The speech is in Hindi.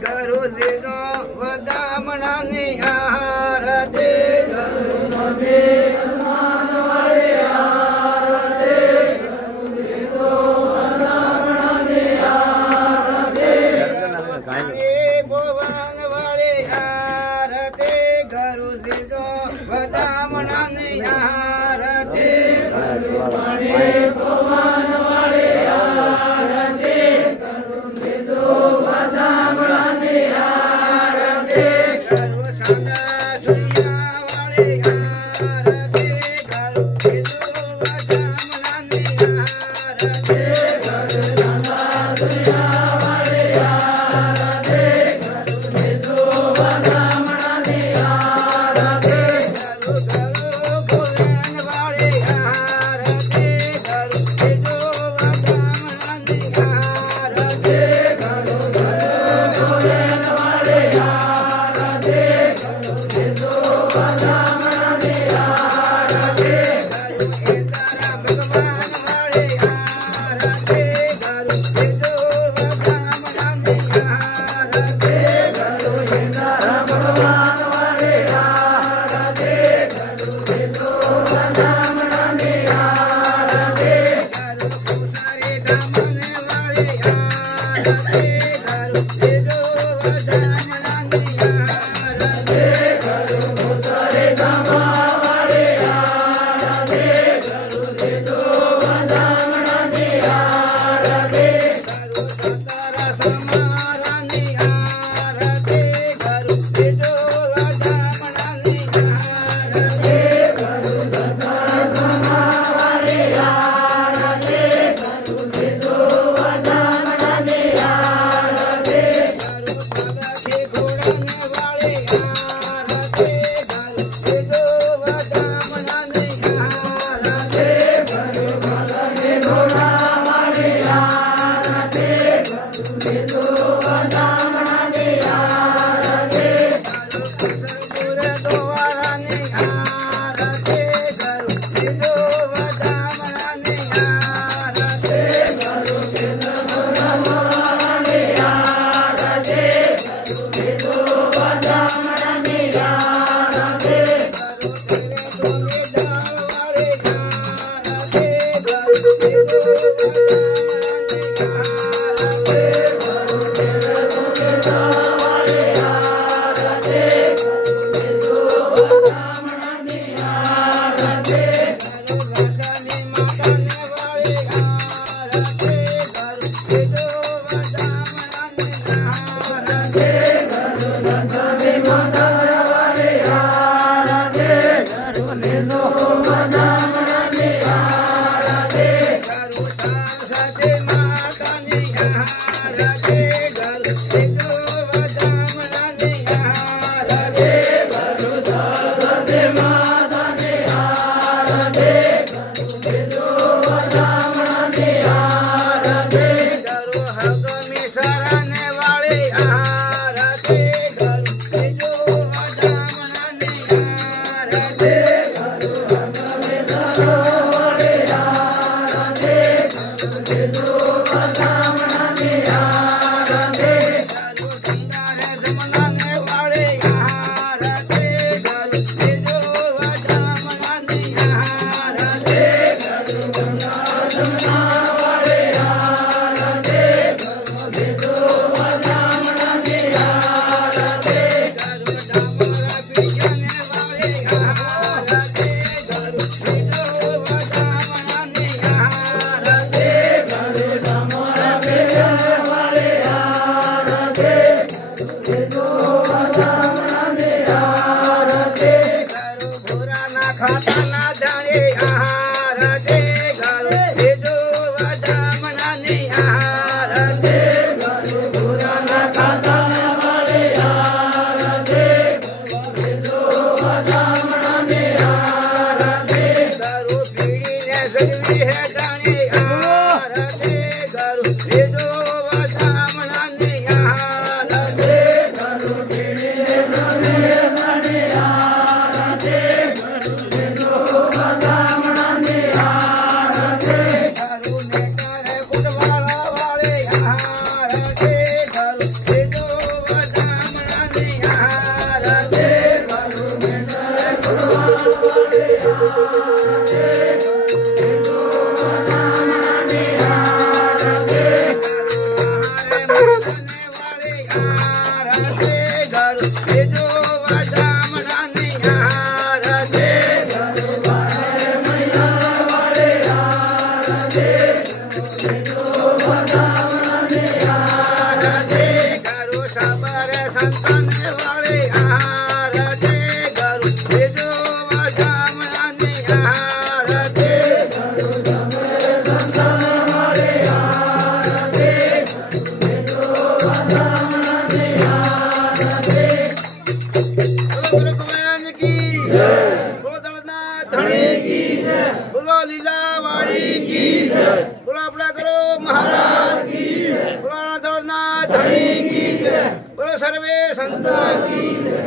करो लेनो वदामणा ने आहार दे करो ने आसमान वाले आहार दे करो लेनो वदामणा ने आहार दे भुवन वाले आहार दे करो लेनो वदामणा ने आहार दे भुवन वाले आहार दे करो लेनो वदामणा आरती गरु तेजो वदामणाने आरती गरु वाले मैया वाले आरती तेजो वदामणाने आरती गरु सबर संतन वाले आरती गरु तेजो वदामणाने आरती गरु सबर संतन वाले आरती तेजो वदामणाने आरती बोलो गोविंद की जय बोलो दलनाथ धनी की जय बोलो लीलावाड़ी की जय बोलो अपना करो महाराज की जय बोलो दलनाथ धनी की जय बोलो सर्वे संतान की जय।